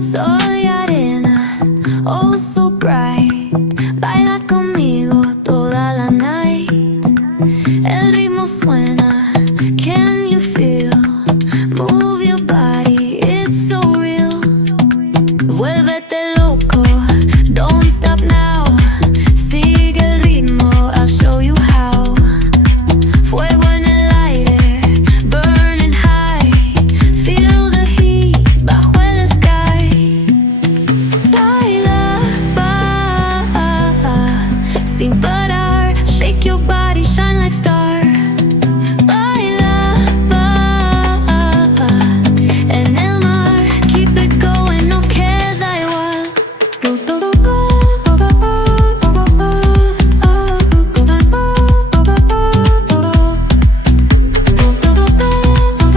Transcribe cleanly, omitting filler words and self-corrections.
Soy arena, oh so bright. Baila conmigo toda la night. El ritmo suena